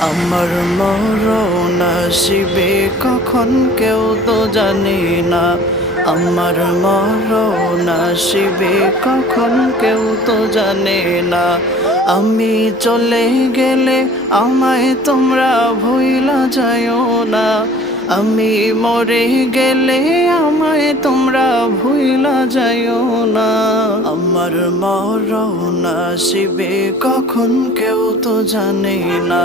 আমার মরণ আসিবে কখন কেউ তো জানে না। আমার মরণ আসিবে কখন কেউ তো জানে না। আমি চলে গেলে আমায় তোমরা ভুইলা যায়ও না। আমি মরে গেলে আমায় তোমরা ভুইলা যাইও না। আমার মরণ আসিবে কখন কেউ তো জানে না।